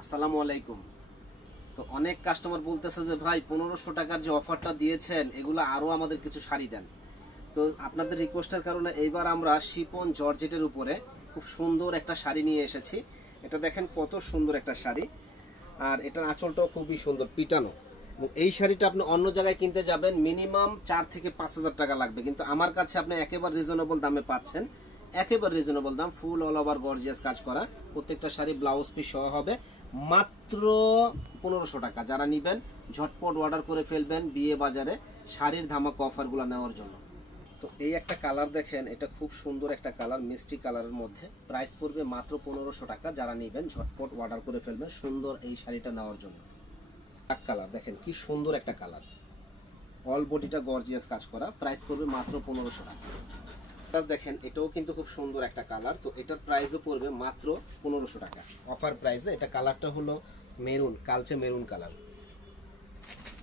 আসসালামু আলাইকুম। তো অনেক কাস্টমার বলতেছে যে ভাই 1500 টাকার যে অফারটা দিয়েছেন এগুলো আরো আমাদের কিছু শাড়ি দেন। তো আপনাদের রিকোয়েস্টের কারণে এইবার আমরা শিপন জর্জেটের উপরে খুব সুন্দর একটা শাড়ি নিয়ে এসেছি। এটা দেখেন কত সুন্দর একটা শাড়ি, আর এটার আঁচলটাও খুবই সুন্দর পিটানো। এবং এই শাড়িটা আপনি অন্য জায়গায় কিনতে যাবেন মিনিমাম 4 থেকে 5000 টাকা লাগবে, কিন্তু আমার কাছে আপনি একেবারে রিজনেবল দামে পাচ্ছেন। একেবারে রিজনেবল দাম, ফুল অল ওভার গর্জিয়াস কাজ করা, প্রত্যেকটা শাড়ি ব্লাউজ পিস সহ হবে মাত্র 1500 টাকা। যারা নেবেন ঝটপট অর্ডার করে ফেলবেন বিয়ে বাজারে শাড়ির ধামাকা অফারগুলো নেওয়ার জন্য। তো এই একটা কালার দেখেন, এটা খুব সুন্দর একটা কালার, মিষ্টি কালারের মধ্যে, প্রাইস পড়বে মাত্র 1500 টাকা। যারা নেবেন ঝটপট অর্ডার করে ফেলবেন সুন্দর এই শাড়িটা নেওয়ার জন্য। ব্ল্যাক কালার দেখেন কি সুন্দর একটা কালার, অল বডিটা গর্জিয়াস কাজ করা, প্রাইস পড়বে মাত্র 1500 টাকা। দেখেন এটাও কিন্তু খুব সুন্দর একটা কালার, তো এটার প্রাইসও পড়বে মাত্র 1500 টাকা অফার প্রাইসে। এটা কালারটা হলো মেরুন, কালচে মেরুন কালার।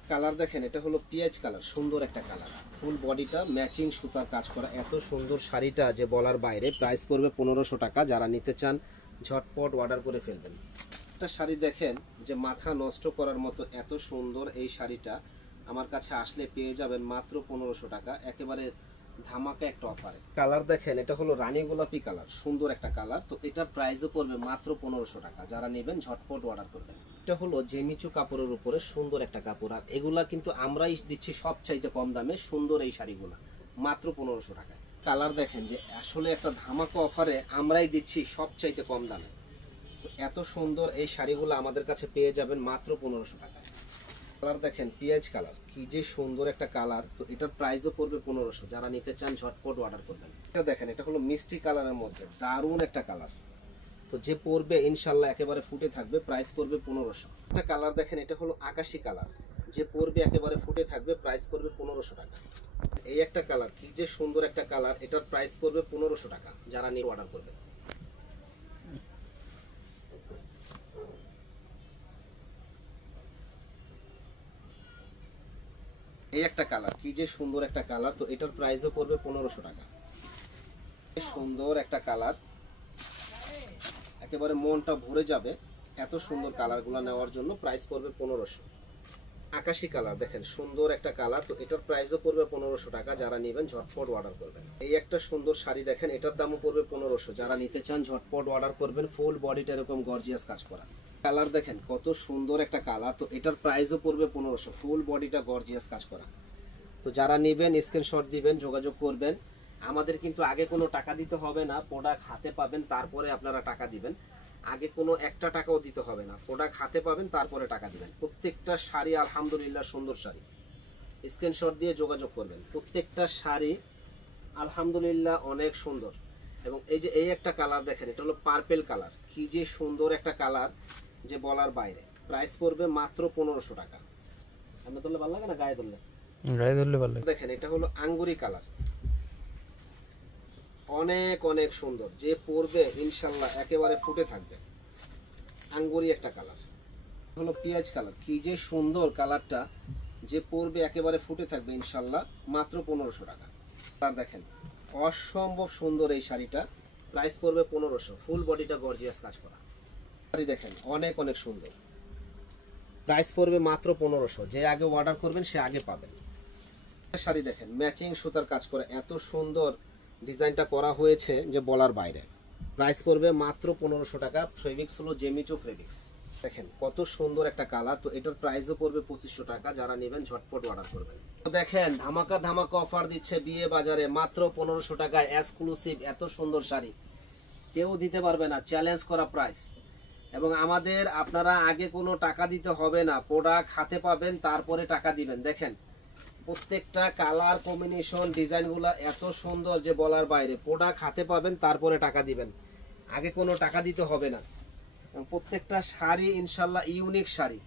কালার দেখেন এটা হলো পিঁয়াজ কালার, সুন্দর একটা কালার, ফুল বডিটা ম্যাচিং সুতার কাজ করা, এত সুন্দর শাড়িটা যে বলার বাইরে। প্রাইস পড়বে 1500 টাকা। যারা নিতে চান ঝটপট অর্ডার করে ফেলবেন। একটা শাড়ি দেখেন যে মাথা নষ্ট করার মতো এত সুন্দর, এই শাড়িটা আমার কাছে আসলে পেয়ে যাবেন মাত্র 1500 টাকা, একেবারে ধামাকা একটা অফারে। কালার দেখেন এটা হলো রানী গোলাপি কালার, সুন্দর একটা কালার, তো এটার প্রাইসও পড়বে মাত্র 1500 টাকা। যারা নেবেন ঝটপট অর্ডার করবেন। এটা হলো জেমিচু কাপড়ের উপরে সুন্দর একটা কাপড়, আর এগুলা কিন্তু আমরাই দিচ্ছি সবচাইতে কম দামে। সুন্দর এই শাড়িগুলা মাত্র 1500 টাকায়। কালার দেখেন যে আসলে একটা ধামাকা অফারে আমরাই দিচ্ছি সবচাইতে কম দামে। তো এত সুন্দর এই শাড়িগুলো আমাদের কাছে পেয়ে যাবেন মাত্র 1500 টাকায়। কালার দেখেন পিঁয়াজ কালার, কি যে সুন্দর একটা কালার, তো এটার প্রাইসও পড়বে 1500। যারা নিতে চান ঝটপট অর্ডার করবেন। এটা দেখেন এটা হলো মিষ্টি কালারের মধ্যে দারুণ একটা কালার, তো যে পরবে ইনশাল্লাহ একেবারে ফুটে থাকবে, প্রাইস পড়বে 1500। একটা কালার দেখেন এটা হলো আকাশি কালার, যে পরবে একেবারে ফুটে থাকবে, প্রাইস পড়বে 1500 টাকা। এই একটা কালার, কি যে সুন্দর একটা কালার, এটার প্রাইস পড়বে 1500 টাকা। যারা নিয়ে অর্ডার করবেন। এই একটা কালার, কি যে সুন্দর একটা কালার, তো এটার প্রাইসও পড়বে 1500 টাকা। সুন্দর একটা কালার, একেবারে মনটা ভরে যাবে এত সুন্দর কালারগুলো নেওয়ার জন্য। প্রাইস পড়বে 1500। আকাশি কালার দেখেন সুন্দর একটা কালার, তো এটার প্রাইসও পড়বে 1500 টাকা। যারা নেবেন ঝটপট অর্ডার করবেন। এই একটা সুন্দর শাড়ি দেখেন, এটার দামও পড়বে 1500। যারা নিতে চান ঝটপট অর্ডার করবেন। ফুল বডিটা এরকম গর্জিয়াস কাজ করা। কালার দেখেন কত সুন্দর একটা কালার, তো এটার প্রাইসও পড়বে 1500। ফুল বডিটা গর্জিয়াস কাজ করা। তো যারা নেবেন স্ক্রিনশট দিবেন, যোগাযোগ করবেন। আমাদের কিন্তু আগে কোনো টাকা দিতে হবে না, প্রোডাক্ট হাতে পাবেন তারপরে আপনারা টাকা দিবেন। আগে কোনো একটা টাকাও দিতে হবে না, প্রোডাক্ট হাতে পাবেন তারপরে টাকা দিবেন। প্রত্যেকটা শাড়ি আলহামদুলিল্লাহ সুন্দর শাড়ি, স্ক্রিনশট দিয়ে যোগাযোগ করবেন। প্রত্যেকটা শাড়ি আলহামদুলিল্লাহ অনেক সুন্দর। এবং এই যে এই একটা কালার দেখেন, এটা হলো পার্পেল কালার, কি যে সুন্দর একটা কালার যে বলার বাইরে। প্রাইস পড়বে মাত্র 1500 টাকা। আমরা ধরলে ভালো লাগে না, গায়ে ধরলে গায়ে ধরলে ভালো লাগে। দেখেন এটা হলো আঙ্গুরি কালার, অনেক অনেক সুন্দর, যে পরবে ইনশাল্লাহ একেবারে ফুটে থাকবে। আঙ্গুরি একটা কালার হলো পিঁয়াজ কালার, কি যে সুন্দর কালারটা, যে পরবে একেবারে ফুটে থাকবে ইনশাল্লাহ। মাত্র 1500 টাকা। আর দেখেন অসম্ভব সুন্দর এই শাড়িটা, প্রাইস পড়বে 1500। ফুল বডিটা গর্জিয়াস কাজ করা শাড়ি দেখেন, অনেক অনেক সুন্দর, প্রাইস পড়বে মাত্র 1500। যে আগে অর্ডার করবেন সে আগে পাবেন। শাড়ি দেখেন ম্যাচিং সুতার কাজ করে, এত সুন্দর ডিজাইনটা করা হয়েছে যে বলার বাইরে। প্রাইস পড়বে মাত্র 1500 টাকা। ফেব্রিক্স হলো জেমিচু ফেব্রিক্স। দেখেন কত সুন্দর একটা কালার, তো এটার প্রাইসও পড়বে 2500 টাকা। যারা নেবেন ঝটপট অর্ডার করবেন। তো দেখেন ধামাকা ধামাকা অফার দিচ্ছে বিয়ে বাজারে মাত্র 1500 টাকায় এক্সক্লুসিভ এত সুন্দর শাড়ি কেউ দিতে পারবে না, চ্যালেঞ্জ করা প্রাইস। এবং আমাদের আপনারা আগে কোনো টাকা দিতে হবে না, প্রোডাক্ট হাতে পাবেন তারপরে টাকা দিবেন। দেখেন প্রত্যেকটা কালার কম্বিনেশন ডিজাইনগুলো এত সুন্দর যে বলার বাইরে। প্রোডাক্ট হাতে পাবেন তারপরে টাকা দিবেন, আগে কোনো টাকা দিতে হবে না। প্রত্যেকটা শাড়ি ইনশাল্লাহ ইউনিক শাড়ি।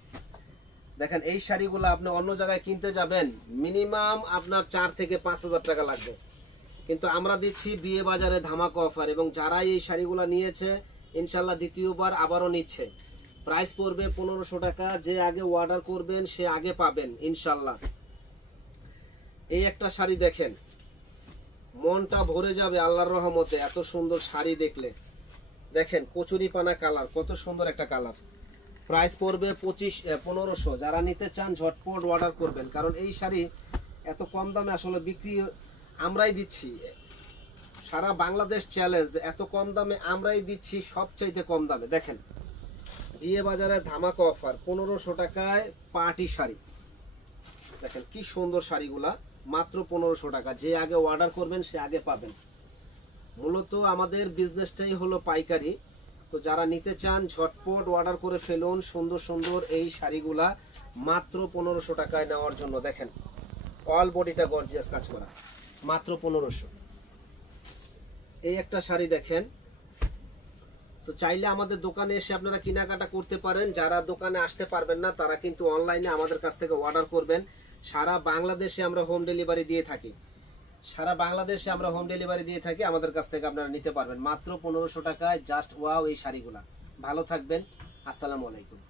দেখেন এই শাড়িগুলো আপনি অন্য জায়গায় কিনতে যাবেন মিনিমাম আপনার 4 থেকে 5000 টাকা লাগবে, কিন্তু আমরা দিচ্ছি বিয়ে বাজারে ধামাকা অফার। এবং যারা এই শাড়িগুলো নিয়েছে ইনশাল্লাহ দ্বিতীয়বার আবারও নিচ্ছে। প্রাইস পড়বে 1500 টাকা। যে আগে অর্ডার করবেন সে আগে পাবেন ইনশাল্লাহ। এই একটা শাড়ি দেখেন, মনটা ভরে যাবে আল্লাহর রহমতে এত সুন্দর শাড়ি দেখলে। দেখেন কচুরি পানা কালার, কত সুন্দর একটা কালার, প্রাইস পড়বে 1500। যারা নিতে চান ঝটপট অর্ডার করবেন, কারণ এই শাড়ি এত কম দামে আসলে বিক্রি আমরাই দিচ্ছি। সারা বাংলাদেশ চ্যালেঞ্জ, এত কম দামে আমরাই দিচ্ছি, সবচাইতে কম দামে। দেখেন বিয়ে বাজারে ধামাকা অফার, 1500 টাকায় পার্টি শাড়ি। দেখেন কি সুন্দর শাড়িগুলা, মাত্র 1500 টাকা। যে আগে অর্ডার করবেন সে আগে পাবেন। মূলত আমাদের বিজনেসটাই হলো পাইকারি। তো যারা নিতে চান ঝটপট অর্ডার করে ফেলুন সুন্দর সুন্দর এই শাড়িগুলা, মাত্র 1500 টাকায় নেওয়ার জন্য। দেখেন অল বডিটা গর্জিয়াস কাজ করা, মাত্র 1500। এই একটা শাড়ি দেখেন। তো চাইলে আমাদের দোকানে এসে আপনারা কেনাকাটা করতে পারেন। যারা দোকানে আসতে পারবেন না তারা কিন্তু অনলাইনে আমাদের কাছ থেকে অর্ডার করবেন। সারা বাংলাদেশে আমরা হোম ডেলিভারি দিয়ে থাকি। আমাদের কাছ থেকে আপনারা নিতে পারবেন মাত্র 1500 টাকায়। জাস্ট ওয়াও এই শাড়িগুলা। ভালো থাকবেন, আসসালামু আলাইকুম।